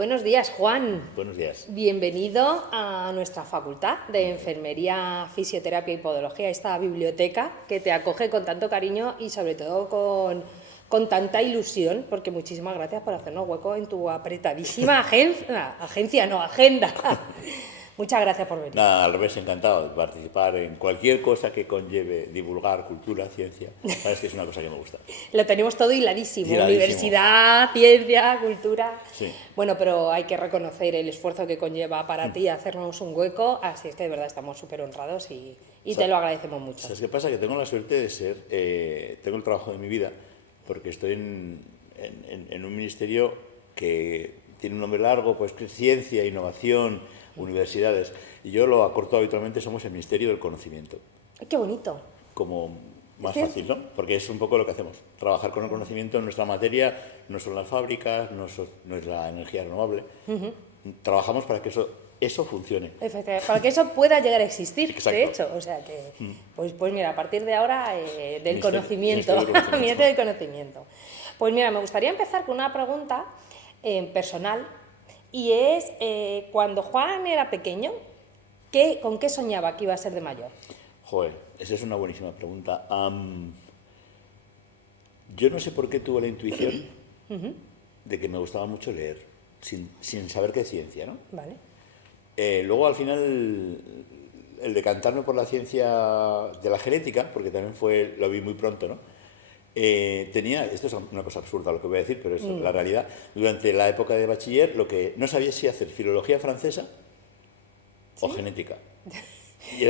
Buenos días, Juan. Buenos días. Bienvenido a nuestra facultad de Enfermería, Fisioterapia y Podología, esta biblioteca que te acoge con tanto cariño y sobre todo con tanta ilusión, porque muchísimas gracias por hacernos hueco en tu apretadísima agenda. Muchas gracias por venir. Nada, al revés, encantado de participar en cualquier cosa que conlleve divulgar cultura, ciencia. Sabes que es una cosa que me gusta. Lo tenemos todo hiladísimo. Hiladísimo. Universidad, ciencia, cultura. Sí. Bueno, pero hay que reconocer el esfuerzo que conlleva para ti hacernos un hueco, así es que de verdad estamos súper honrados y te lo agradecemos mucho. ¿Sabes qué pasa? Que tengo la suerte de ser, tengo el trabajo de mi vida, porque estoy en un ministerio que tiene un nombre largo, pues que es ciencia, innovación, universidades, y yo lo acorto habitualmente, somos el Ministerio del Conocimiento. ¡Qué bonito! Como más Sí. fácil, ¿no? Porque es un poco lo que hacemos, trabajar con el conocimiento en nuestra materia, no son las fábricas, no es la energía renovable, trabajamos para que eso funcione. Efectivamente, para que eso pueda llegar a existir, Exacto. de hecho, o sea que, pues mira, a partir de ahora, del conocimiento, Ministerio del Conocimiento. Ministerio del Conocimiento. Pues mira, me gustaría empezar con una pregunta personal, y es, cuando Juan era pequeño, ¿con qué soñaba que iba a ser de mayor? Joder, esa es una buenísima pregunta. Yo no sé por qué tuve la intuición de que me gustaba mucho leer, sin saber qué ciencia, ¿no? Vale. Luego, al final, el decantarme por la ciencia de la genética, porque también lo vi muy pronto, ¿no? Esto es una cosa absurda lo que voy a decir, pero es la realidad. Durante la época de bachiller, lo que no sabía si hacer filología francesa o genética. Y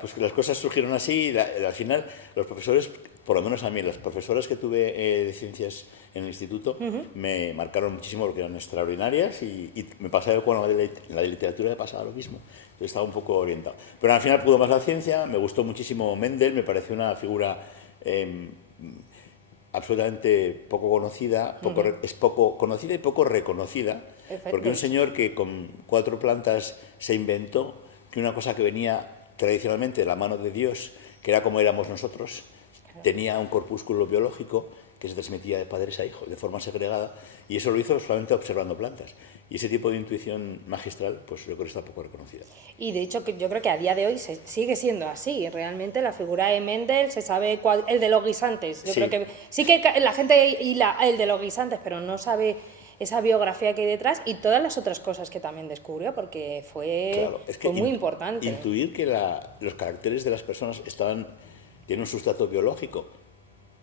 pues que las cosas surgieron así, y al final los profesores, por lo menos a mí, las profesoras que tuve de ciencias en el instituto, me marcaron muchísimo porque eran extraordinarias, y me pasaba cuando en la de literatura me pasaba lo mismo. Yo estaba un poco orientado. Pero al final pudo más la ciencia, me gustó muchísimo Mendel, me pareció una figura absolutamente poco conocida, es poco conocida y poco reconocida, porque un señor que con 4 plantas se inventó que una cosa que venía tradicionalmente de la mano de Dios, que era como éramos nosotros, tenía un corpúsculo biológico que se transmitía de padres a hijos de forma segregada, y eso lo hizo solamente observando plantas. Y ese tipo de intuición magistral, pues yo creo que está poco reconocida. Y de hecho, yo creo que a día de hoy sigue siendo así. Realmente la figura de Mendel se sabe el de los guisantes. Yo creo que sí que la gente el de los guisantes, pero no sabe esa biografía que hay detrás y todas las otras cosas que también descubrió, porque fue muy importante. Intuir que los caracteres de las personas tienen un sustrato biológico.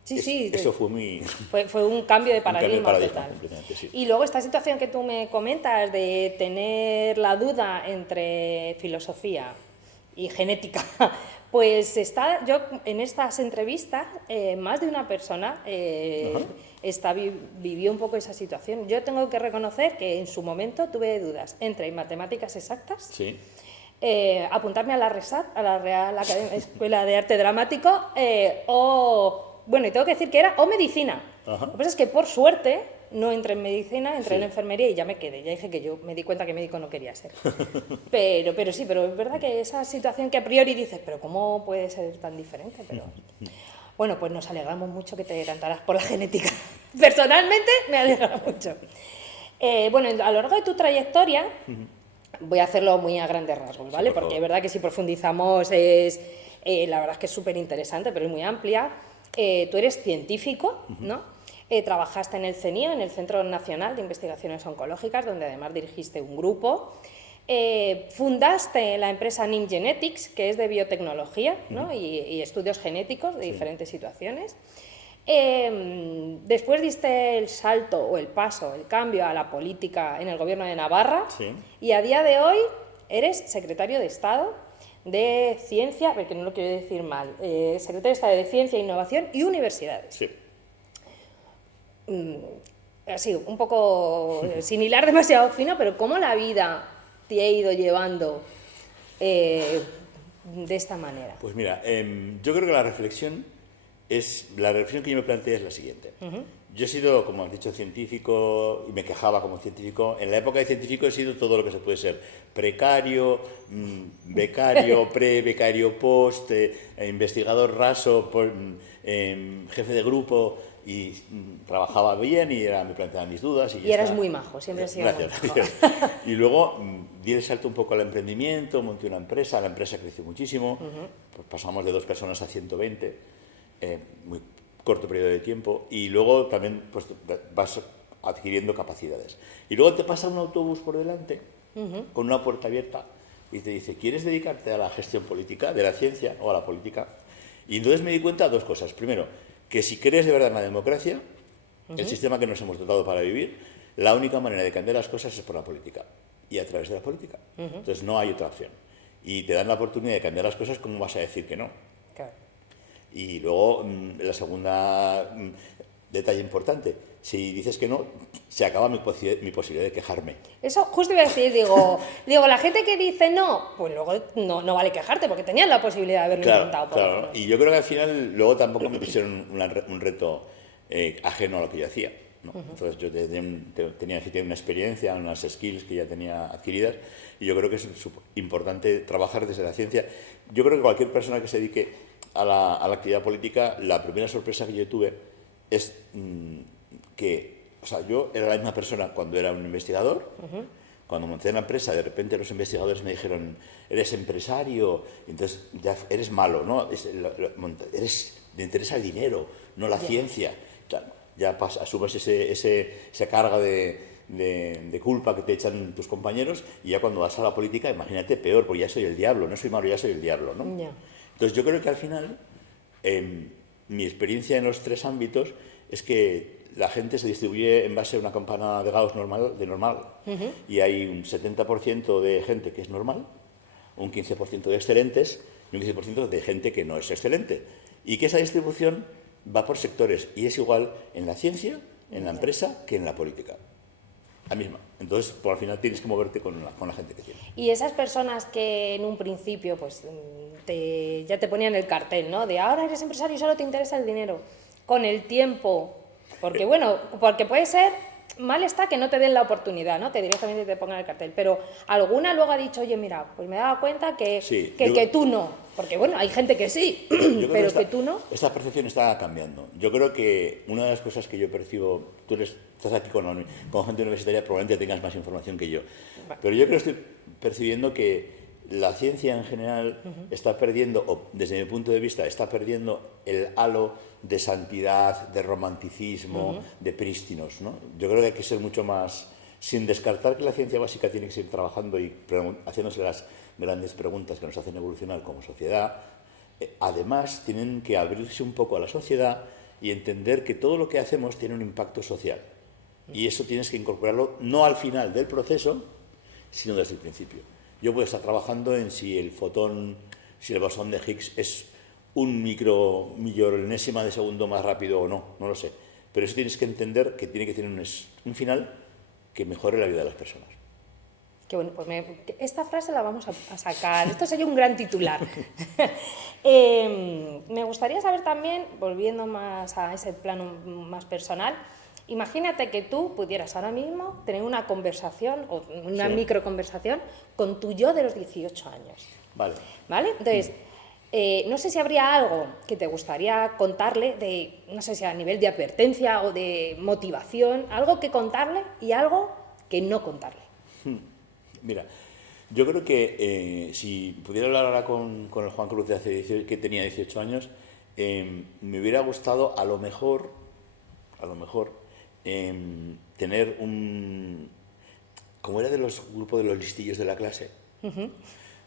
Sí, eso fue muy... Fue un cambio de paradigma, total. Sí. Y luego esta situación que tú me comentas de tener la duda entre filosofía y genética, pues yo en estas entrevistas, más de una persona vivió un poco esa situación. Yo tengo que reconocer que en su momento tuve dudas entre matemáticas exactas, sí. Apuntarme a la RESAT, a la Real Escuela de Arte Dramático, bueno, y tengo que decir que era medicina. Ajá. Lo que pasa es que por suerte no entré en medicina, entré en la enfermería y ya me quedé. Ya dije que yo me di cuenta que médico no quería ser. Pero es verdad que esa situación que a priori dices, pero ¿cómo puede ser tan diferente? Pero bueno, pues nos alegramos mucho que te decantaras por la genética. Personalmente me alegra mucho. Bueno, a lo largo de tu trayectoria, voy a hacerlo muy a grandes rasgos, ¿vale? Porque es verdad que si profundizamos la verdad es que es súper interesante, pero es muy amplia. Tú eres científico, ¿no? Trabajaste en el CENIO, en el Centro Nacional de Investigaciones Oncológicas, donde además dirigiste un grupo. Fundaste la empresa NIM Genetics, que es de biotecnología, ¿no? y estudios genéticos de diferentes situaciones. Después diste el salto o el cambio a la política en el gobierno de Navarra, y a día de hoy eres secretario de Estado de Ciencia, porque no lo quiero decir mal, secretario de Estado de Ciencia, Innovación y Universidades. Sí. Así, un poco sin hilar demasiado fino, pero ¿cómo la vida te ha ido llevando de esta manera? Pues mira, yo creo que la reflexión que yo me planteé es la siguiente. Yo he sido, como has dicho, científico y me quejaba como científico. En la época de científico he sido todo lo que se puede ser. Precario, becario, pre-becario, post, investigador raso, jefe de grupo y trabajaba bien y me planteaba mis dudas. Y eras muy majo, siempre has sido Gracias. muy majo. Y luego di el salto un poco al emprendimiento, monté una empresa, la empresa creció muchísimo, pues pasamos de 2 personas a 120, muy corto periodo de tiempo, y luego también pues, vas adquiriendo capacidades. Y luego te pasa un autobús por delante, con una puerta abierta, y te dice, ¿quieres dedicarte a la gestión política, de la ciencia o a la política? Y entonces me di cuenta de 2 cosas. Primero, que si crees de verdad en la democracia, el sistema que nos hemos dotado para vivir, la única manera de cambiar las cosas es por la política, y a través de la política. Entonces no hay otra opción. Y te dan la oportunidad de cambiar las cosas, ¿cómo vas a decir que no? Claro. Y luego, la segunda detalle importante, si dices que no, se acaba mi posibilidad de quejarme. Eso justo iba a decir, digo, la gente que dice no, pues luego no vale quejarte, porque tenías la posibilidad de haberlo intentado. Claro, y yo creo que al final luego tampoco me pusieron un reto ajeno a lo que yo hacía, ¿no? Entonces yo tenía una experiencia, unas skills que ya tenía adquiridas, y yo creo que es importante trabajar desde la ciencia. Yo creo que cualquier persona que se dedique a la actividad política, la primera sorpresa que yo tuve es que, o sea, yo era la misma persona cuando era un investigador. Cuando monté la empresa, de repente los investigadores me dijeron, eres empresario, entonces ya eres malo, ¿no? Te interesa el dinero, no la ciencia. Ya asumes esa carga de culpa que te echan tus compañeros, y ya cuando vas a la política, imagínate, peor, porque ya soy el diablo, no soy malo, ya soy el diablo, ¿no? Entonces yo creo que al final, mi experiencia en los 3 ámbitos es que la gente se distribuye en base a una campana de Gauss normal. Y hay un 70% de gente que es normal, un 15% de excelentes y un 15% de gente que no es excelente. Y que esa distribución va por sectores, y es igual en la ciencia, en la empresa, que en la política. La misma. Entonces, por al final tienes que moverte con la gente que tienes. Y esas personas que en un principio pues ya te ponían el cartel, ¿no? De ahora eres empresario y solo te interesa el dinero. Con el tiempo, porque puede ser, mal está que no te den la oportunidad, ¿no? Que directamente te pongan el cartel. Pero alguna luego ha dicho, oye, mira, pues me he dado cuenta que tú no. Porque bueno, hay gente que sí, pero que tú no. Esta percepción está cambiando. Yo creo que una de las cosas que yo percibo, estás aquí con gente universitaria, probablemente tengas más información que yo. Pero yo creo que estoy percibiendo que la ciencia en general está perdiendo, o desde mi punto de vista, está perdiendo el halo de santidad, de romanticismo, de prístinos, ¿no? Yo creo que hay que ser mucho más, sin descartar que la ciencia básica tiene que seguir trabajando y haciéndose las grandes preguntas que nos hacen evolucionar como sociedad. Además, tienen que abrirse un poco a la sociedad y entender que todo lo que hacemos tiene un impacto social. Y eso tienes que incorporarlo no al final del proceso, sino desde el principio. Yo puedo estar trabajando en si el bosón de Higgs es un micromillonésima de segundo más rápido o no, no lo sé. Pero eso tienes que entender que tiene que tener un final que mejore la vida de las personas. Que bueno, pues esta frase la vamos a sacar. Esto sería un gran titular. Me gustaría saber también, volviendo más a ese plano más personal, imagínate que tú pudieras ahora mismo tener una conversación, o una microconversación, con tu yo de los 18 años. Vale. Entonces, no sé si habría algo que te gustaría contarle, no sé si a nivel de advertencia o de motivación, algo que contarle y algo que no contarle. Mira, yo creo que si pudiera hablar ahora con el Juan Cruz que tenía 18 años, me hubiera gustado a lo mejor tener como era de los grupos de los listillos de la clase,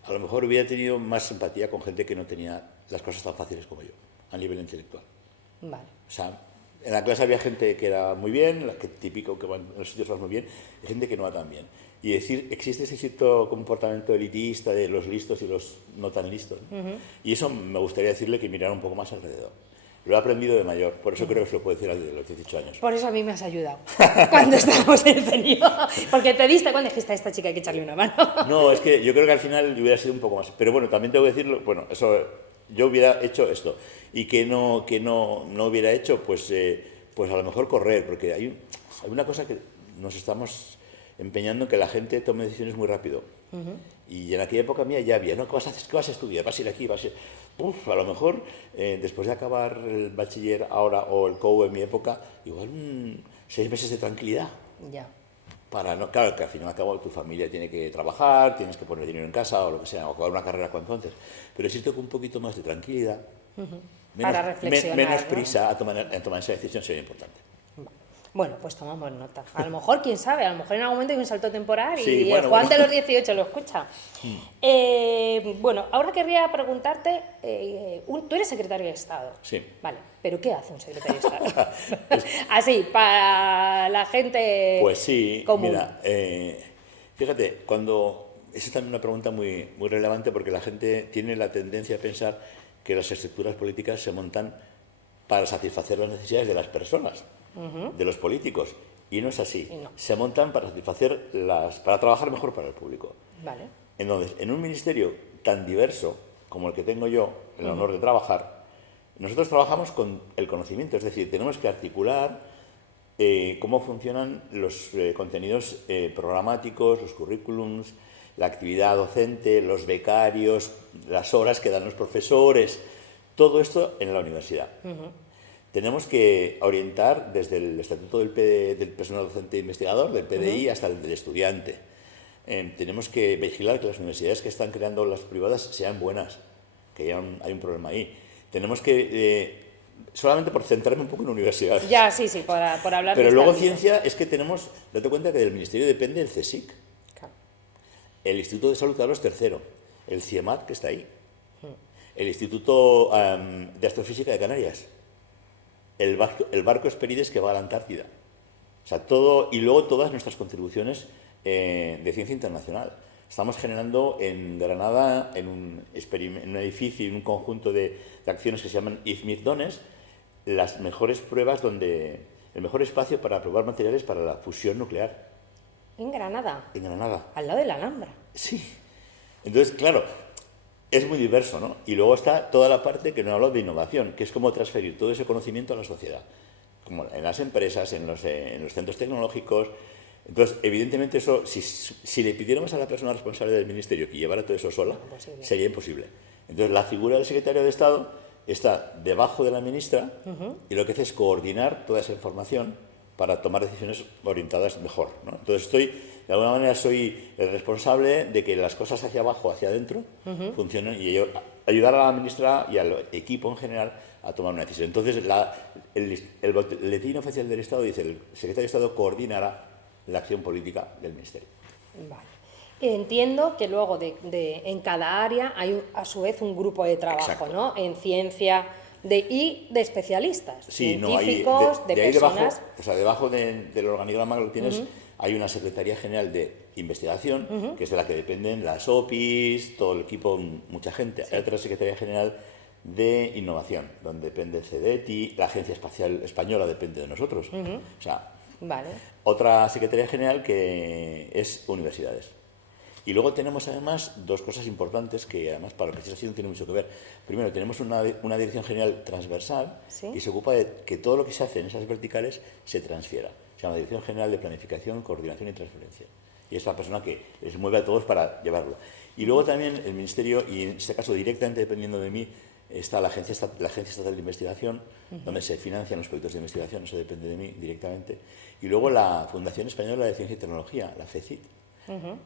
a lo mejor hubiera tenido más simpatía con gente que no tenía las cosas tan fáciles como yo, a nivel intelectual. Vale. O sea, en la clase había gente que era muy bien, típico que van en los sitios van muy bien, y gente que no va tan bien. Y decir, existe ese cierto comportamiento elitista de los listos y los no tan listos, ¿no? Y eso me gustaría decirle que mirara un poco más alrededor. Lo he aprendido de mayor, por eso creo que se lo puedo decir al de los 18 años. Por eso a mí me has ayudado cuando estábamos en el CENIO, porque te diste cuando dijiste a esta chica hay que echarle una mano. No, es que yo creo que al final hubiera sido un poco más. Pero bueno, también tengo que decirlo, bueno, eso yo hubiera hecho esto y que no hubiera hecho, pues Pues a lo mejor correr, porque hay una cosa que nos estamos empeñando en que la gente tome decisiones muy rápido. Y en aquella época mía ya había, ¿no? ¿Qué vas a hacer? ¿Qué vas a estudiar? ¿Vas a ir aquí? ¿Vas a ir? Uf, a lo mejor después de acabar el bachiller ahora o el COU en mi época, igual 6 meses de tranquilidad. Ya. Para no, claro, que al fin y al cabo tu familia tiene que trabajar, tienes que poner dinero en casa o lo que sea, o acabar una carrera cuanto antes. Pero existe un poquito más de tranquilidad, Para reflexionar, menos ¿no? prisa a tomar esa decisión sería importante. Bueno, pues tomamos nota. A lo mejor, quién sabe, a lo mejor en algún momento hay un salto temporal y Sí, el Juan de los 18 lo escucha. Bueno, ahora querría preguntarte, tú eres secretario de Estado. Sí. Vale, pero ¿qué hace un secretario de Estado? Así, para la gente Pues sí, común. mira, fíjate, esa es también una pregunta muy, muy relevante porque la gente tiene la tendencia a pensar que las estructuras políticas se montan para satisfacer las necesidades de las personas, de los políticos, y no es así. No. Se montan para para trabajar mejor para el público. Vale. Entonces, en un ministerio tan diverso como el que tengo yo, el honor de trabajar, nosotros trabajamos con el conocimiento, es decir, tenemos que articular cómo funcionan los contenidos programáticos, los currículums, la actividad docente, los becarios, las horas que dan los profesores, todo esto en la universidad. Tenemos que orientar desde el estatuto del personal docente e investigador, del PDI, hasta el del estudiante. Tenemos que vigilar que las universidades que están creando las privadas sean buenas, que ya hay un problema ahí. Tenemos que, solamente por centrarme un poco en universidades. Ya, sí, por hablar de Pero luego este ámbito. ciencia es que date cuenta que del Ministerio depende el CSIC, Claro. el Instituto de Salud de los tercero, el CIEMAT que está ahí, el Instituto de Astrofísica de Canarias, el barco Hesperides que va a la Antártida. O sea, todo, y luego todas nuestras contribuciones de ciencia internacional. Estamos generando en Granada, en un edificio, en un conjunto de acciones que se llaman IFMIF-DONES, las mejores pruebas el mejor espacio para probar materiales para la fusión nuclear. En Granada. En Granada. Al lado de la Alhambra. Sí. Entonces, claro, es muy diverso, ¿no? Y luego está toda la parte que no hablo de innovación, que es cómo transferir todo ese conocimiento a la sociedad, como en las empresas, en los centros tecnológicos. Entonces, evidentemente eso, si le pidiéramos a la persona responsable del ministerio que llevara todo eso sola, sería imposible. Entonces, la figura del secretario de Estado está debajo de la ministra y lo que hace es coordinar toda esa información para tomar decisiones orientadas mejor, ¿no? Entonces, de alguna manera soy el responsable de que las cosas hacia abajo, hacia adentro, funcionen y ayudar a la ministra y al equipo en general a tomar una decisión. Entonces, el boletín oficial del Estado dice el secretario de Estado coordinará la acción política del ministerio. Vale. Entiendo que luego en cada área hay a su vez un grupo de trabajo, Exacto. ¿no? En ciencia y de especialistas, Sí, científicos, de ahí personas. debajo, o sea, debajo del organigrama que tienes, hay una Secretaría General de Investigación, que es de la que dependen las OPIs, todo el equipo, mucha gente. Sí. Hay otra Secretaría General de Innovación, donde depende el CDETI, la Agencia Espacial Española depende de nosotros. O sea, Vale. otra Secretaría General que es Universidades. Y luego tenemos además dos cosas importantes que además para lo que se está haciendo tiene mucho que ver. Primero, tenemos una Dirección General transversal ¿Sí? que se ocupa de que todo lo que se hace en esas verticales se transfiera. Se llama Dirección General de Planificación, Coordinación y Transferencia. Y es la persona que les mueve a todos para llevarlo. Y luego también el Ministerio, y en este caso directamente dependiendo de mí, está la Agencia Estatal de Investigación, donde se financian los proyectos de investigación, eso depende de mí directamente. Y luego la Fundación Española de Ciencia y Tecnología, la FECIT,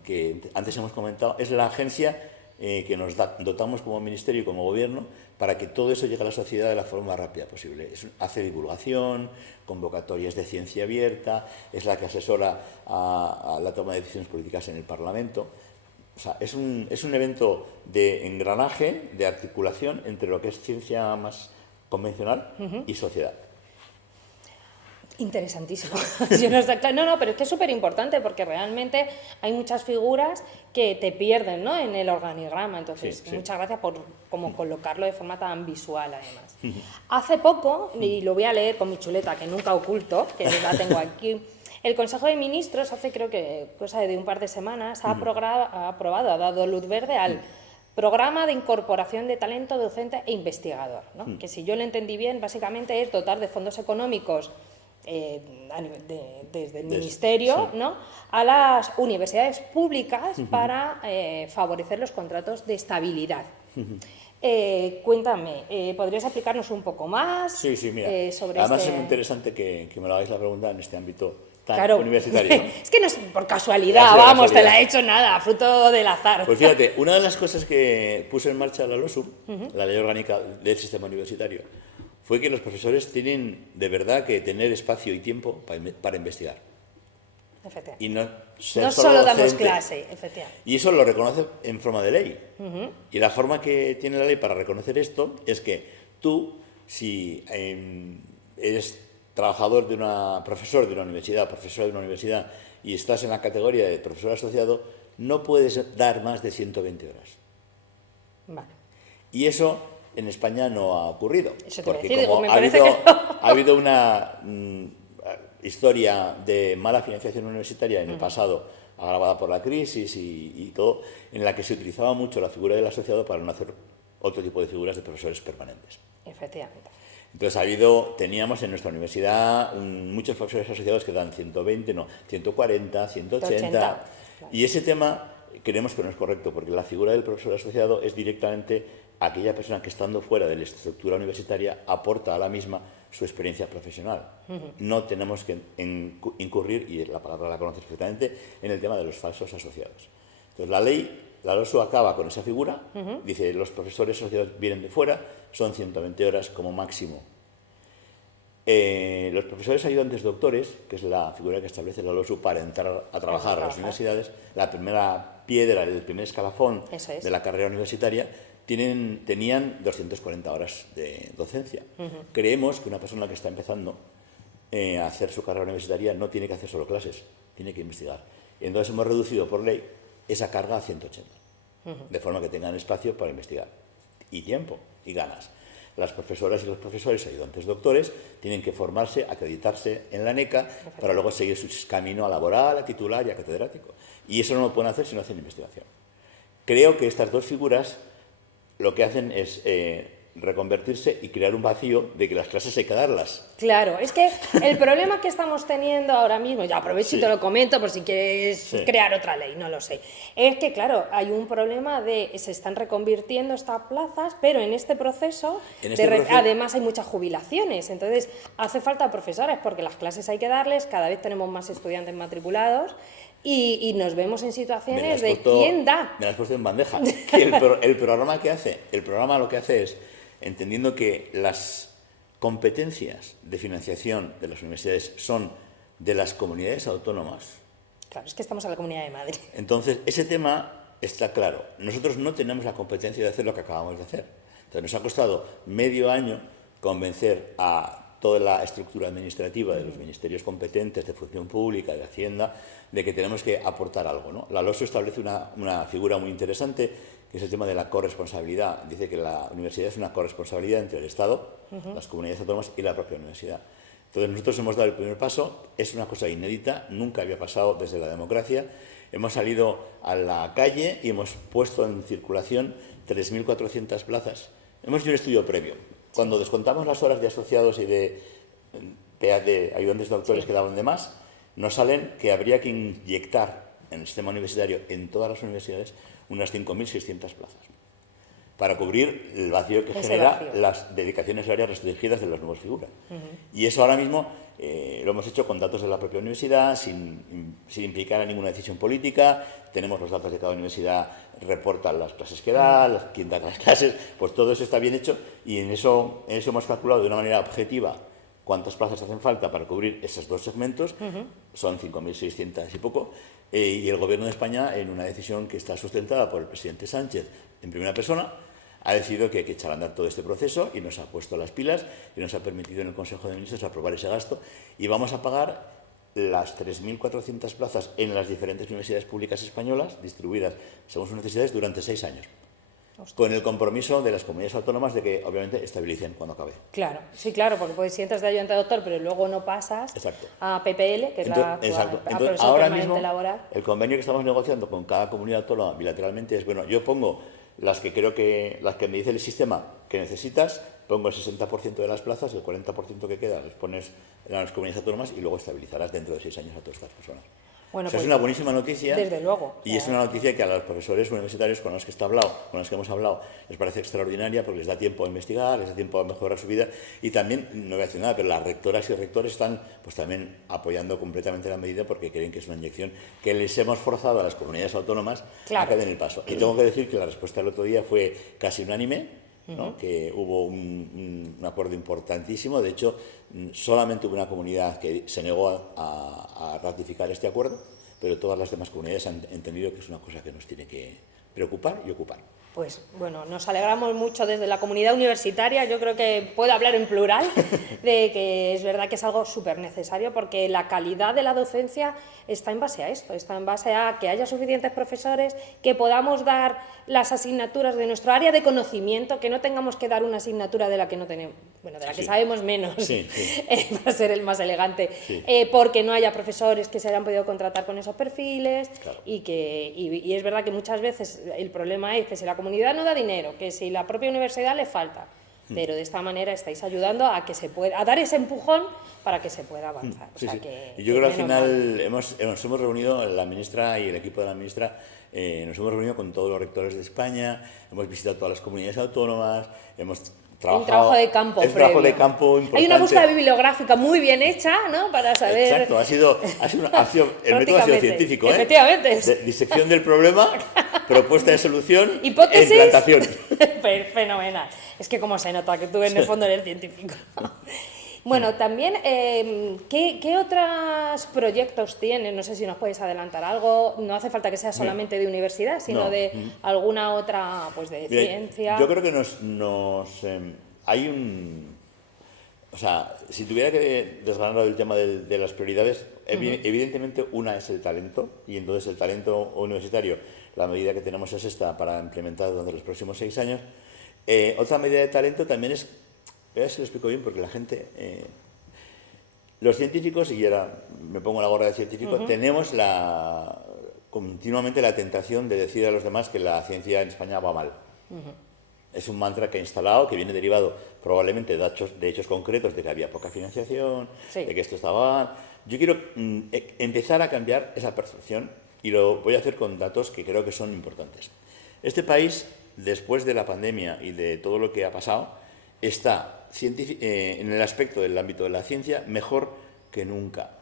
que antes hemos comentado, es la agencia que nos dotamos como ministerio y como gobierno para que todo eso llegue a la sociedad de la forma más rápida posible. Hace divulgación, convocatorias de ciencia abierta, es la que asesora a la toma de decisiones políticas en el Parlamento. O sea, es un evento de engranaje, de articulación entre lo que es ciencia más convencional y sociedad. Interesantísimo. No, pero es que es súper importante porque realmente hay muchas figuras que te pierden, ¿no?, en el organigrama. Entonces, Sí. muchas gracias por como colocarlo de forma tan visual, además. Hace poco, y lo voy a leer con mi chuleta, que nunca oculto, que la tengo aquí, el Consejo de Ministros, hace creo que cosa de un par de semanas, ha aprobado, ha dado luz verde al Programa de Incorporación de Talento Docente e Investigador, ¿no? Que si yo lo entendí bien, básicamente es dotar de fondos económicos desde el Ministerio, sí. ¿no?, a las universidades públicas para favorecer los contratos de estabilidad. Cuéntame, ¿podrías explicarnos un poco más Sí, sí, mira. sobre Además este...? es muy interesante que me lo hagáis la pregunta en este ámbito tan Claro, universitario, ¿no? es que no es por casualidad, Ha sido vamos, te casualidad. la he hecho nada, fruto del azar. Pues fíjate, una de las cosas que puso en marcha la LOSU, la Ley Orgánica del Sistema Universitario, fue que los profesores tienen de verdad que tener espacio y tiempo para investigar. Efectivamente. Y no ser No solo damos docente. clase, efectivamente. Y eso lo reconoce en forma de ley. Y la forma que tiene la ley para reconocer esto es que tú, si eres trabajador profesor de una universidad, profesora de una universidad, y estás en la categoría de profesor asociado, no puedes dar más de 120 horas. Vale. Y eso en España no ha ocurrido. Eso te iba a Porque decir, como digo, me ha parece habido, que no. ha habido una historia de mala financiación universitaria en el pasado, agravada por la crisis y todo, en la que se utilizaba mucho la figura del asociado para no hacer otro tipo de figuras de profesores permanentes. Efectivamente. Entonces teníamos en nuestra universidad muchos profesores asociados que dan 120, no, 140, 180. 180, claro. Y ese tema creemos que no es correcto, porque la figura del profesor asociado es directamente aquella persona que, estando fuera de la estructura universitaria, aporta a la misma su experiencia profesional. No tenemos que incurrir, y la palabra la conoces perfectamente, en el tema de los falsos asociados. Entonces la ley, la LOSU, acaba con esa figura, dice los profesores asociados vienen de fuera, son 120 horas como máximo. Los profesores ayudantes doctores, que es la figura que establece la LOSU para entrar a trabajar a las universidades, la primera piedra, el primer escalafón de la carrera universitaria, tenían 240 horas de docencia. Creemos que una persona que está empezando a hacer su carrera universitaria no tiene que hacer solo clases, tiene que investigar. Y entonces hemos reducido por ley esa carga a 180, de forma que tengan espacio para investigar, y tiempo, y ganas. Las profesoras y los profesores ayudantes doctores tienen que formarse, acreditarse en la NECA para luego seguir su camino a laboral, a titular y a catedrático. Y eso no lo pueden hacer si no hacen investigación. Creo que estas dos figuras lo que hacen es reconvertirse y crear un vacío de que las clases hay que darlas. Claro, es que el problema que estamos teniendo ahora mismo, ya aprovecho y te lo comento por si quieres crear otra ley, no lo sé, es que claro, hay un problema de se están reconvirtiendo estas plazas, pero en este proceso, además hay muchas jubilaciones, entonces hace falta profesores porque las clases hay que darles, cada vez tenemos más estudiantes matriculados y nos vemos en situaciones de quién da. Me lo has puesto en bandeja. Que el programa lo que hace es, entendiendo que las competencias de financiación de las universidades son de las comunidades autónomas. Claro, es que estamos en la Comunidad de Madrid. Entonces, ese tema está claro. Nosotros no tenemos la competencia de hacer lo que acabamos de hacer. Entonces, nos ha costado medio año convencer a toda la estructura administrativa de los ministerios competentes de función pública, de Hacienda, de que tenemos que aportar algo, ¿no? La LOSU establece una figura muy interesante, que es el tema de la corresponsabilidad. Dice que la universidad es una corresponsabilidad entre el Estado, las comunidades autónomas y la propia universidad. Entonces nosotros hemos dado el primer paso, es una cosa inédita, nunca había pasado desde la democracia. Hemos salido a la calle y hemos puesto en circulación 3.400 plazas. Hemos hecho un estudio previo. Cuando descontamos las horas de asociados y de ayudantes doctores que daban de más, nos salen que habría que inyectar en el sistema universitario, en todas las universidades, unas 5.600 plazas para cubrir el vacío que genera las dedicaciones horarias restringidas de las nuevas figuras. Y eso ahora mismo lo hemos hecho con datos de la propia universidad, sin implicar a ninguna decisión política. Tenemos los datos de cada universidad, reportan las clases que da, quién da las clases, pues todo eso está bien hecho y en eso hemos calculado de una manera objetiva cuántas plazas hacen falta para cubrir esos dos segmentos, son 5.600 y poco, y el Gobierno de España, en una decisión que está sustentada por el presidente Sánchez en primera persona, ha decidido que hay que echar a andar todo este proceso y nos ha puesto las pilas y nos ha permitido en el Consejo de Ministros aprobar ese gasto y vamos a pagar las 3.400 plazas en las diferentes universidades públicas españolas, distribuidas según sus necesidades, durante 6 años. Con el compromiso de las comunidades autónomas de que, obviamente, estabilicen cuando acabe. Claro, sí, claro, porque pues, si entras de ayudante doctor, pero luego no pasas a PPL, que es la profesor ahora permanente mismo, laboral. el convenio que estamos negociando con cada comunidad autónoma bilateralmente es, bueno, yo pongo las que me dice el sistema que necesitas, pongo el 60% de las plazas, el 40% que queda los pones en las comunidades autónomas y luego estabilizarás dentro de 6 años a todas estas personas. Bueno, O sea, pues, es una buenísima noticia. desde luego. Y es una noticia que a los profesores universitarios con los que hemos hablado, les parece extraordinaria porque les da tiempo a investigar, les da tiempo a mejorar su vida. Y también, no voy a decir nada, pero las rectoras y rectores están pues también apoyando completamente la medida porque creen que es una inyección que les hemos forzado a las comunidades autónomas a que den el paso. Y tengo que decir que la respuesta del otro día fue casi unánime. ¿No? Que hubo un acuerdo importantísimo. De hecho, solamente hubo una comunidad que se negó a ratificar este acuerdo, pero todas las demás comunidades han entendido que es una cosa que nos tiene que preocupar y ocupar. Pues bueno, nos alegramos mucho desde la comunidad universitaria, yo creo que puedo hablar en plural, de que es verdad que es algo súper necesario porque la calidad de la docencia está en base a esto, está en base a que haya suficientes profesores, que podamos dar las asignaturas de nuestro área de conocimiento, que no tengamos que dar una asignatura de la que no tenemos, bueno, de la que sabemos menos, para ser el más elegante, porque no haya profesores que se hayan podido contratar con esos perfiles, y es verdad que muchas veces el problema es que si la comunidad no da dinero, que si la propia universidad le falta, pero de esta manera estáis ayudando a que se pueda, a dar ese empujón para que se pueda avanzar. O sea, que, y yo creo que al final nos hemos reunido, la ministra y el equipo de la ministra, nos hemos reunido con todos los rectores de España, hemos visitado todas las comunidades autónomas, hemos trabajado... Un trabajo de campo previo. Trabajo de campo importante. Hay una búsqueda bibliográfica muy bien hecha, ¿no?, para saber... Exacto, el método ha sido científico, Efectivamente. Disección del problema, propuesta de solución, hipótesis, e implantación. Fenomenal. Es que como se nota que tú en el fondo eres científico. Bueno, también, ¿qué otros proyectos tienes? No sé si nos puedes adelantar algo. No hace falta que sea solamente de universidad, sino de alguna otra, pues de ciencia. Yo creo que hay un... O sea, si tuviera que desgranar el tema de las prioridades, evidentemente una es el talento, y entonces el talento universitario, la medida que tenemos es esta para implementar durante los próximos 6 años. Otra medida de talento también es, a ver si lo explico bien, porque la gente, los científicos, y ahora me pongo la gorra de científico, tenemos continuamente la tentación de decir a los demás que la ciencia en España va mal. Es un mantra que he instalado, que viene derivado probablemente de hechos concretos, de que había poca financiación, de que esto estaba mal. Yo quiero empezar a cambiar esa percepción y lo voy a hacer con datos que creo que son importantes. Este país, después de la pandemia y de todo lo que ha pasado, está en el aspecto del ámbito de la ciencia mejor que nunca.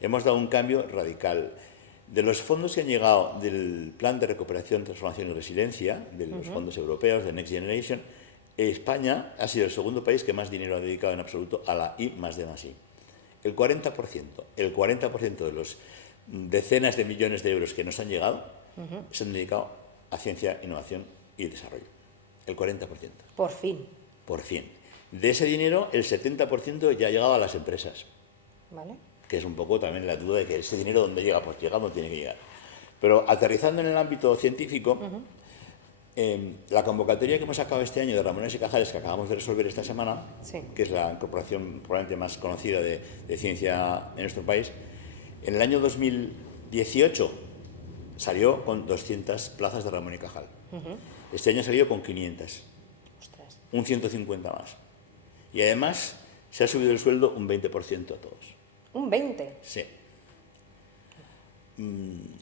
Hemos dado un cambio radical. De los fondos que han llegado del Plan de Recuperación, Transformación y Resiliencia, de los fondos europeos, de Next Generation, España ha sido el segundo país que más dinero ha dedicado en absoluto a la I+D+I. El 40% de los decenas de millones de euros que nos han llegado se han dedicado a ciencia, innovación y desarrollo. El 40%. Por fin. Por fin. De ese dinero, el 70% ya ha llegado a las empresas. ¿Vale? Que es un poco también la duda de que ese dinero ¿dónde llega? Pues llega donde tiene que llegar. Pero aterrizando en el ámbito científico, la convocatoria que hemos sacado este año de Ramones y Cajales, que acabamos de resolver esta semana, que es la corporación probablemente más conocida de ciencia en nuestro país, en el año 2018 salió con 200 plazas de Ramón y Cajal. Este año salió con 500. Ostras. Un 150 más. Y además se ha subido el sueldo un 20% a todos. ¿Un 20? Sí.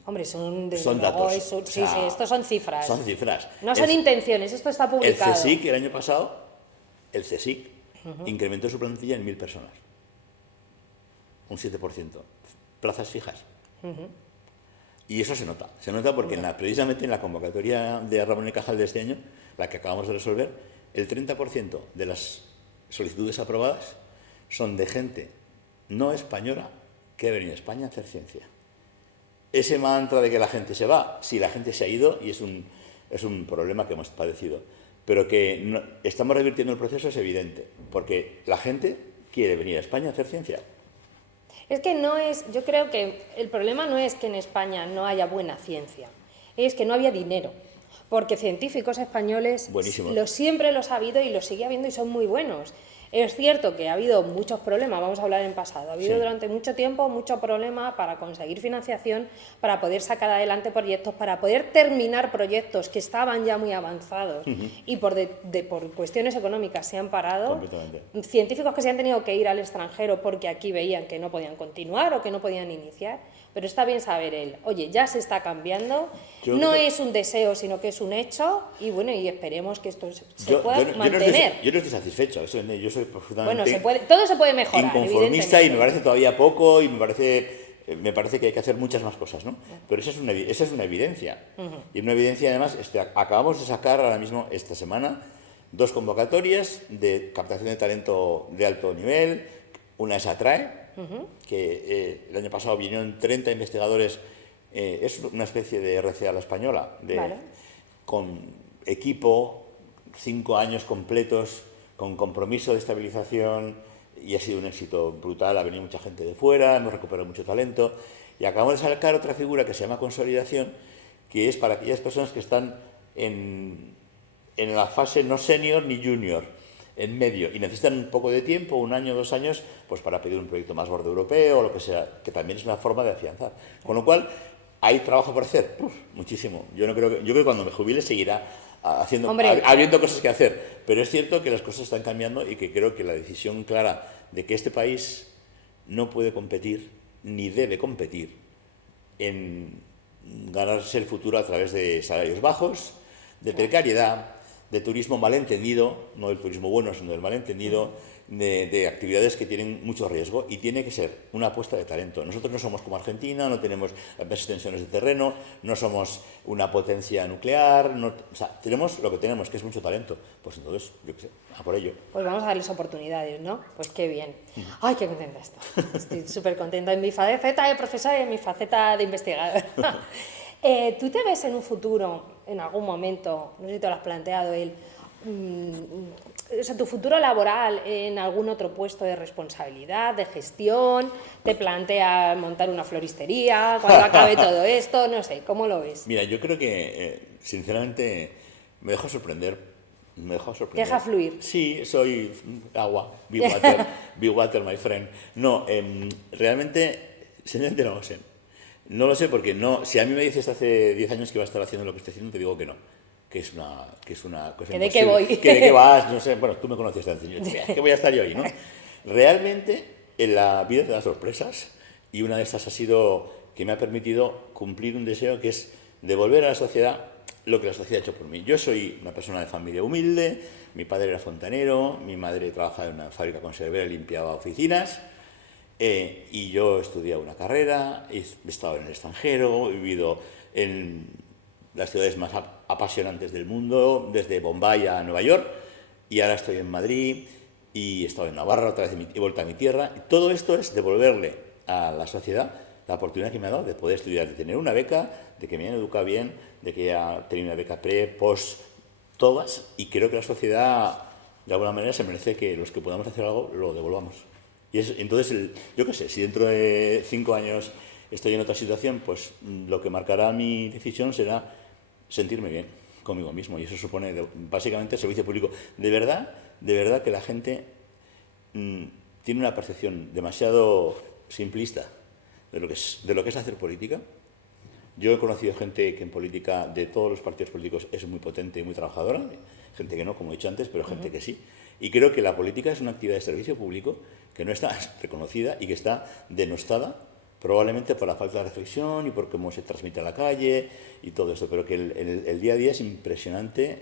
Hombre, son datos. Sí, estos son cifras. Son cifras. No son intenciones, esto está publicado. El CSIC, el año pasado, incrementó su plantilla en 1.000 personas. Un 7%. Plazas fijas. Y eso se nota porque precisamente en la convocatoria de Ramón y Cajal de este año, la que acabamos de resolver, el 30% de las solicitudes aprobadas son de gente no española que ha venido a España a hacer ciencia. Ese mantra de que la gente se va, sí, la gente se ha ido y es un problema que hemos padecido, pero que estamos revirtiendo el proceso es evidente, porque la gente quiere venir a España a hacer ciencia. Es que yo creo que el problema no es que en España no haya buena ciencia, es que no había dinero, porque científicos españoles siempre los ha habido y los sigue habiendo y son muy buenos. Es cierto que ha habido muchos problemas, vamos a hablar en pasado, ha habido Sí. durante mucho tiempo mucho problema para conseguir financiación, para poder sacar adelante proyectos, para poder terminar proyectos que estaban ya muy avanzados y por cuestiones económicas se han parado. Completamente. Científicos que se han tenido que ir al extranjero porque aquí veían que no podían continuar o que no podían iniciar. Pero está bien saber oye, ya se está cambiando, no es un deseo, sino que es un hecho, y bueno, y esperemos que esto se pueda mantener. Yo no estoy satisfecho, yo soy profundamente Todo se puede mejorar, inconformista y evidentemente. me parece todavía poco y me parece que hay que hacer muchas más cosas, ¿no? Pero esa es una evidencia. Y una evidencia, además, acabamos de sacar ahora mismo, esta semana, 2 convocatorias de captación de talento de alto nivel. Una es Atrae, que el año pasado vinieron 30 investigadores, es una especie de RC a la española, Vale. con equipo, 5 años completos, con compromiso de estabilización, y ha sido un éxito brutal. Ha venido mucha gente de fuera, hemos recuperado mucho talento, y acabamos de sacar otra figura que se llama consolidación, que es para aquellas personas que están en la fase no senior ni junior, en medio, y necesitan un poco de tiempo, 1 año, 2 años, pues para pedir un proyecto más gordo europeo o lo que sea, que también es una forma de afianzar. Con lo cual, hay trabajo por hacer, muchísimo. Yo creo que cuando me jubile seguirá habiendo cosas que hacer, pero es cierto que las cosas están cambiando y que creo que la decisión clara de que este país no puede competir ni debe competir en ganarse el futuro a través de salarios bajos, de precariedad, de turismo malentendido, no del turismo bueno, sino del malentendido, de actividades que tienen mucho riesgo, y tiene que ser una apuesta de talento. Nosotros no somos como Argentina, no tenemos las extensiones de terreno, no somos una potencia nuclear, o sea, tenemos lo que tenemos, que es mucho talento. Pues entonces, yo qué sé, a por ello. Pues vamos a darles oportunidades, ¿no? Pues qué bien. ¡Ay, qué contenta estoy! Estoy súper contenta en mi faceta de profesora y en mi faceta de investigadora. ¿Tú te ves en un futuro, en algún momento, no sé si te lo has planteado, o sea, tu futuro laboral en algún otro puesto de responsabilidad, de gestión? ¿Te planteas montar una floristería cuando acabe todo esto? No sé, ¿cómo lo ves? Mira, yo creo que, sinceramente, me dejo sorprender. Deja fluir. Sí, soy agua, be water, my friend. No, realmente, sinceramente no lo sé. No lo sé porque no. Si a mí me dices hace 10 años que iba a estar haciendo lo que estoy haciendo, te digo que no. Que es una cosa ¿Que de imposible. qué voy? Que de qué vas, no sé. Bueno, tú me conoces antes. ¿Qué voy a estar yo ahí, no? Realmente, en la vida te da sorpresas, y una de estas ha sido que me ha permitido cumplir un deseo, que es devolver a la sociedad lo que la sociedad ha hecho por mí. Yo soy una persona de familia humilde, mi padre era fontanero, mi madre trabajaba en una fábrica conservera y limpiaba oficinas. Y yo he estudiado una carrera, he estado en el extranjero, he vivido en las ciudades más apasionantes del mundo, desde Bombay a Nueva York, y ahora estoy en Madrid, y he estado en Navarra, otra vez he vuelto a mi tierra. Y todo esto es devolverle a la sociedad la oportunidad que me ha dado de poder estudiar, de tener una beca, de que me hayan educado bien, de que haya tenido una beca pre, post, todas, y creo que la sociedad, de alguna manera, se merece que los que podamos hacer algo lo devolvamos. Y entonces, yo qué sé, si dentro de 5 años estoy en otra situación, pues lo que marcará mi decisión será sentirme bien conmigo mismo. Y eso supone básicamente servicio público. De verdad que la gente tiene una percepción demasiado simplista de lo que es hacer política. Yo he conocido gente que en política, de todos los partidos políticos, es muy potente y muy trabajadora. Gente que no, como he dicho antes, pero gente que sí. Y creo que la política es una actividad de servicio público que no está reconocida y que está denostada, probablemente por la falta de reflexión y por cómo se transmite a la calle y todo eso. Pero que el día a día es impresionante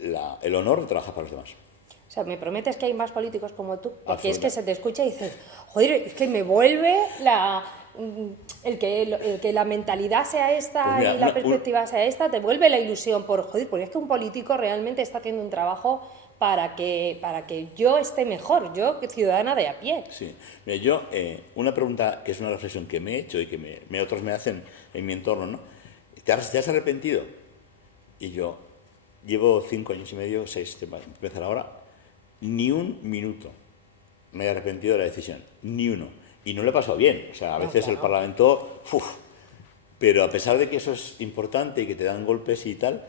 el honor de trabajar para los demás. O sea, ¿me prometes que hay más políticos como tú? Porque es que se te escucha y dices, joder, es que me vuelve el que la mentalidad sea esta, pues mira, y la perspectiva sea esta, te vuelve la ilusión porque es que un político realmente está haciendo un trabajo para que yo esté mejor, yo, ciudadana de a pie. Sí. Mira, yo, una pregunta que es una reflexión que me he hecho y que otros me hacen en mi entorno, ¿no? ¿Te has arrepentido? Y yo llevo 5 años y medio, 6, empezar ahora, ni un minuto me he arrepentido de la decisión, ni uno. Y no lo he pasado bien, o sea, a veces el Parlamento, pero a pesar de que eso es importante y que te dan golpes y tal,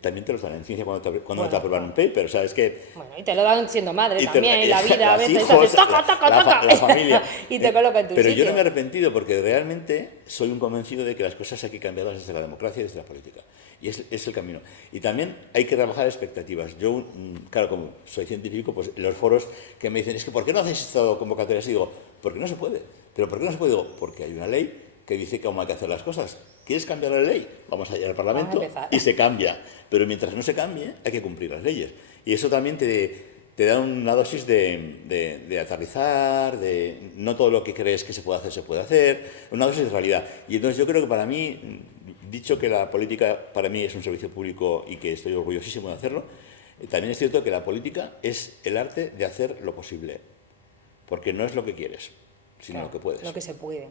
también te los dan en ciencia cuando te Bueno, aprueban un paper. O sea, es que... Bueno, y te lo dan siendo madre y te- también, en la vida a los veces hijos, haces toca, toca, toca, la familia. y te coloca en tu Pero sitio. yo no me he arrepentido porque realmente soy un convencido de que las cosas hay que cambiarlas desde la democracia y desde la política. Y es el camino. Y también hay que trabajar expectativas. Yo, claro, como soy científico, pues en los foros que me dicen, es que ¿por qué no haces esto convocatorias? Y digo, porque no se puede. ¿Pero por qué no se puede? Digo, porque hay una ley que dice cómo hay que hacer las cosas. ¿Quieres cambiar la ley? Vamos a ir al Parlamento y se cambia. Pero mientras no se cambie, hay que cumplir las leyes. Y eso también te da una dosis de aterrizar, de no todo lo que crees que se puede hacer, una dosis de realidad. Y entonces yo creo que para mí, dicho que la política para mí es un servicio público y que estoy orgullosísimo de hacerlo, también es cierto que la política es el arte de hacer lo posible. Porque no es lo que quieres, sino Claro, lo que puedes. lo que se puede.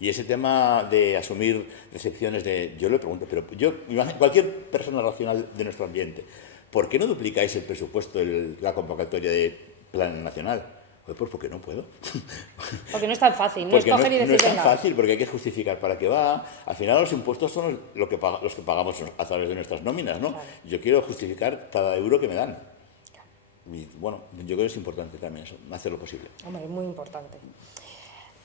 Y ese tema de asumir decepciones yo le pregunto, pero cualquier persona racional de nuestro ambiente, ¿por qué no duplicáis el presupuesto de la convocatoria de Plan Nacional? Pues porque no puedo. Porque no es tan fácil, no Porque escoger y decir no es tan venga. fácil, porque hay que justificar para qué va. Al final los impuestos son los que pagamos a través de nuestras nóminas, ¿no? Claro. Yo quiero justificar cada euro que me dan. Y bueno, yo creo que es importante también eso, hacer lo posible. Hombre, es muy importante.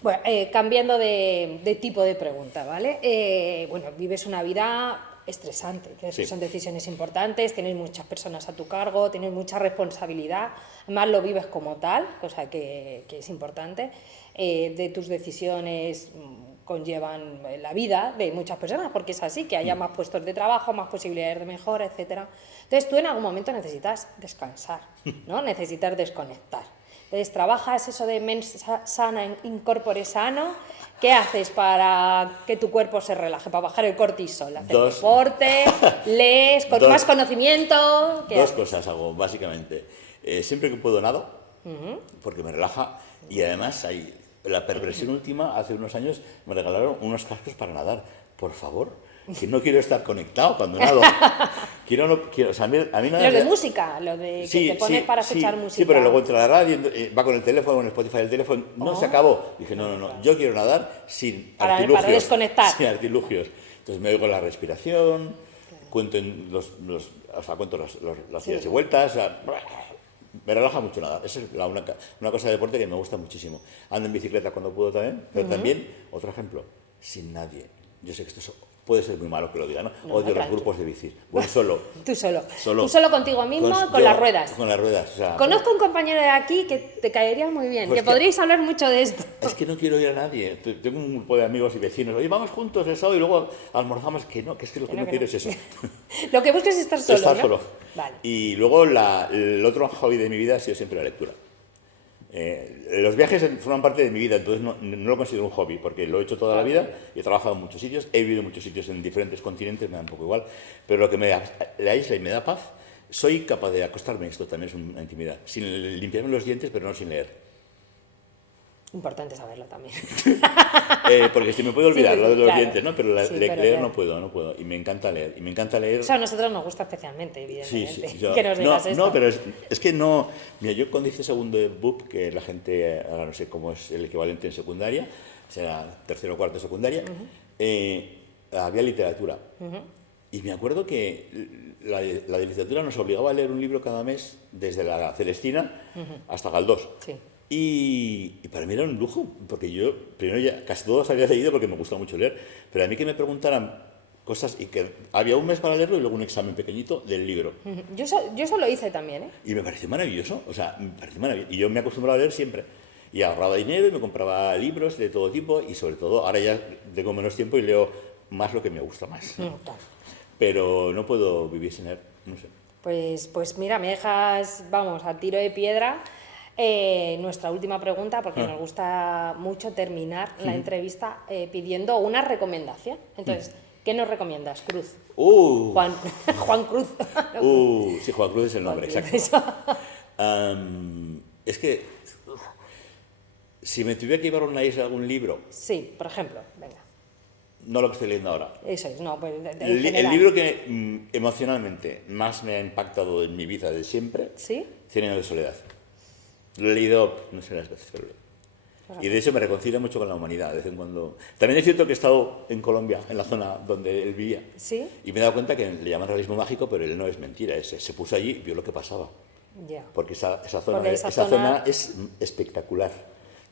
Bueno, cambiando de tipo de pregunta, ¿vale? Bueno, vives una vida estresante, que Sí. son decisiones importantes, tienes muchas personas a tu cargo, tienes mucha responsabilidad, además lo vives como tal, cosa que es importante. De tus decisiones conllevan la vida de muchas personas, porque es así, que haya más puestos de trabajo, más posibilidades de mejora, etcétera. Entonces tú en algún momento necesitas descansar, ¿no? Necesitas desconectar. Entonces, trabajas eso de mens sana in corpore sano. ¿Qué haces para que tu cuerpo se relaje? Para bajar el cortisol. ¿Haces deporte? ¿Lees? ¿Con más conocimiento? Dos cosas hago, básicamente. Siempre que puedo nado, porque me relaja. Y además, hay la perversión última, hace unos años me regalaron unos cascos para nadar. Por favor, que no quiero estar conectado cuando nado. O sea, a mí nada. Los de música, los de que te pones para escuchar música. Sí, pero luego entra la radio, va con el teléfono, con el Spotify del teléfono. No, se acabó. Dije, no, yo quiero nadar sin artilugios. Para desconectar. Sin artilugios. Entonces me oigo la respiración, cuento cuento las idas y vueltas. O sea, me relaja mucho nadar. Esa es una cosa de deporte que me gusta muchísimo. Ando en bicicleta cuando puedo también, pero también, otro ejemplo, sin nadie. Yo sé que esto puede ser muy malo que lo diga, ¿no? Odio los grupos de bici. Voy solo. Tú solo. Tú solo contigo mismo, con las ruedas. Con las ruedas. O sea, conozco un compañero de aquí que te caería muy bien, Pues que podríais hablar mucho de esto. Es que no quiero ir a nadie. Tengo un grupo de amigos y vecinos. Oye, vamos juntos el sábado y luego almorzamos. Que es que lo que no quiero es eso. Lo que buscas es estar solo, Estar ¿no? solo. Vale. Y luego el otro hobby de mi vida ha sido siempre la lectura. Los viajes forman parte de mi vida, entonces no lo considero un hobby, porque lo he hecho toda la vida y he trabajado en muchos sitios, he vivido en muchos sitios en diferentes continentes, me da un poco igual, pero lo que me aísla y me da paz, soy capaz de acostarme, esto también es una intimidad, sin limpiarme los dientes, pero no sin leer. Importante saberlo también. Porque si me puedo olvidar lo de los claro. dientes, ¿no? Pero Sí, leer no puedo, y me encanta leer, O sea, a nosotros nos gusta especialmente, evidentemente, Sí, que nos digas esto. no, pero es que no. Mira, yo cuando hice segundo de BUP, que la gente, ahora no sé cómo es el equivalente en secundaria, será tercero o cuarto de secundaria, había literatura. Y me acuerdo que la de literatura nos obligaba a leer un libro cada mes, desde la Celestina hasta Galdós. Sí. Y para mí era un lujo, porque yo primero ya casi todos había leído porque me gusta mucho leer, pero a mí que me preguntaran cosas y que había un mes para leerlo y luego un examen pequeñito del libro. Yo eso lo hice también, ¿eh? Y me pareció maravilloso, o sea, me pareció maravilloso. Y yo me acostumbraba a leer siempre. Y ahorraba dinero y me compraba libros de todo tipo y sobre todo ahora ya tengo menos tiempo y leo más lo que me gusta más. Claro. Pero no puedo vivir sin leer, no sé. Pues mira, me dejas, vamos, a tiro de piedra. Nuestra última pregunta, porque nos gusta mucho terminar la entrevista pidiendo una recomendación. Entonces, ¿qué nos recomiendas, Cruz? Juan Cruz. Sí, Juan Cruz es el nombre, exacto. Es que si me tuviera que llevar a una isla algún libro, Sí, por ejemplo, venga. no lo que estoy leyendo ahora. Eso es, no, pues El libro que emocionalmente más me ha impactado en mi vida de siempre, ¿Sí? 100 años de soledad. Lo he leído, no sé las veces que lo leo. Y de hecho me reconcilia mucho con la humanidad de vez en cuando. También es cierto que he estado en Colombia, en la zona donde él vivía. ¿Sí? Y me he dado cuenta que le llaman realismo mágico, pero él no es mentira. Se puso allí y vio lo que pasaba. Ya. Porque esa Porque esa zona es espectacular.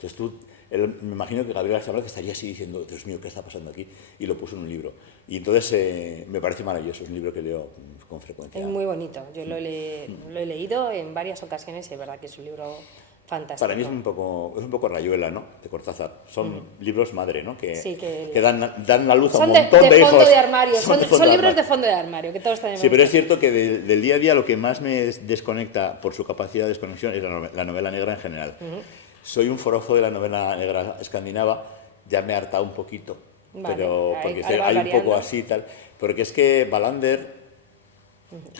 Entonces me imagino que Gabriel García Márquez estaría así diciendo, Dios mío, ¿qué está pasando aquí? Y lo puso en un libro. Y entonces me parece maravilloso, es un libro que leo con frecuencia. Es muy bonito, yo lo he leído en varias ocasiones y es verdad que es un libro fantástico. Para mí es un poco Rayuela, ¿no? De Cortázar. Son libros madre, ¿no? Que, Sí, que dan la luz a un son montón de hijos. fondo de armario, son de fondo de libros armario. de fondo de armario, que todos tenemos. Sí, pero es cierto que del día a día lo que más me desconecta por su capacidad de desconexión es la novela negra en general. Soy un forofo de la novela negra escandinava, ya me he hartado un poquito, Vale, pero ahí porque vas hay un variando. poco así y tal. Porque es que Wallander,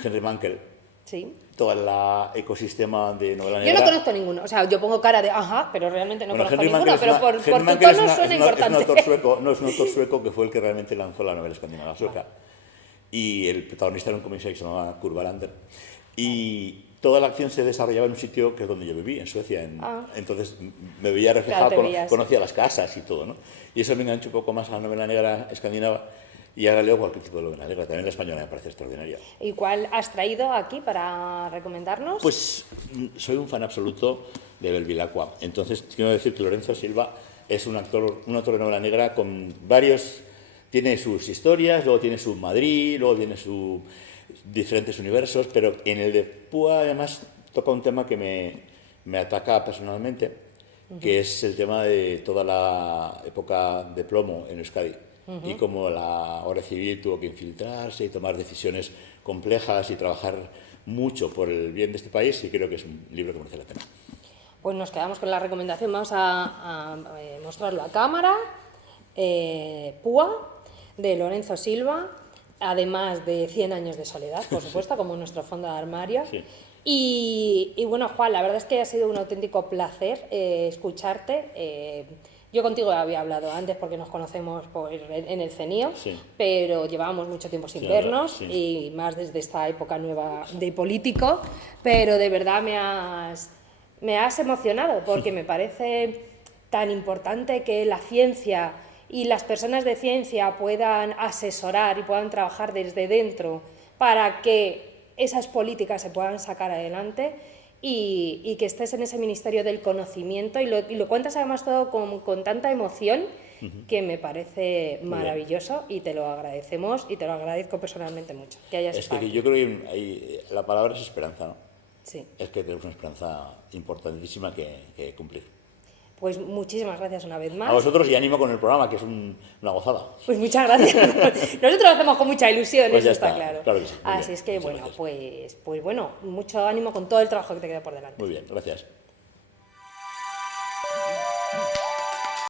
Henry Mankell, Sí. todo el ecosistema de novela Yo negra... no conozco ninguno, o sea, yo pongo cara de ajá, pero realmente no conozco Henry ninguno, Mankell pero por Henry tu Mankell tono suena importante. es un autor sueco, no, es un autor sueco que fue el que realmente lanzó la novela escandinava sueca. Y el protagonista era un comisario que se llamaba Kurt Wallander. Y toda la acción se desarrollaba en un sitio que es donde yo viví, en Suecia. Entonces me veía reflejado, Claro, te veías. conocía las casas y todo, ¿no? Y eso me enganchó un poco más a la novela negra escandinava. Y ahora leo cualquier tipo de novela negra, también la española me parece extraordinaria. ¿Y cuál has traído aquí para recomendarnos? Pues soy un fan absoluto de Bevilacqua. Entonces, quiero decir que Lorenzo Silva es un autor de novela negra con varios... Tiene sus historias, luego tiene su Madrid, luego tiene sus diferentes universos, pero en el de Púa además toca un tema que me ataca personalmente, que es el tema de toda la época de plomo en Euskadi. Y cómo la Guardia Civil tuvo que infiltrarse y tomar decisiones complejas y trabajar mucho por el bien de este país, y creo que es un libro que merece la pena. Pues nos quedamos con la recomendación, vamos a mostrarlo a cámara. Púa, de Lorenzo Silva, además de 100 años de soledad, por supuesto, como nuestro fondo de armario. Sí. Y bueno, Juan, la verdad es que ha sido un auténtico placer escucharte. Yo contigo había hablado antes porque nos conocemos en el CENIO, Sí. pero llevábamos mucho tiempo sin Sí, vernos, sí. y más desde esta época nueva de político, pero de verdad me has emocionado porque me parece tan importante que la ciencia y las personas de ciencia puedan asesorar y puedan trabajar desde dentro para que esas políticas se puedan sacar adelante. Y que estés en ese ministerio del conocimiento y lo cuentas además todo con tanta emoción que me parece maravilloso, y te lo agradecemos y te lo agradezco personalmente mucho que hayas Es estado que aquí. yo creo que la palabra es esperanza, ¿no? Sí. Es que tenemos una esperanza importantísima que cumplir. Pues muchísimas gracias una vez más. A vosotros, y ánimo con el programa, que es una gozada. Pues muchas gracias. Nosotros lo hacemos con mucha ilusión, Pues eso ya está está, claro. claro que sí. Muy Así bien, es que muchas bueno, gracias. pues bueno, mucho ánimo con todo el trabajo que te queda por delante. Muy bien, gracias.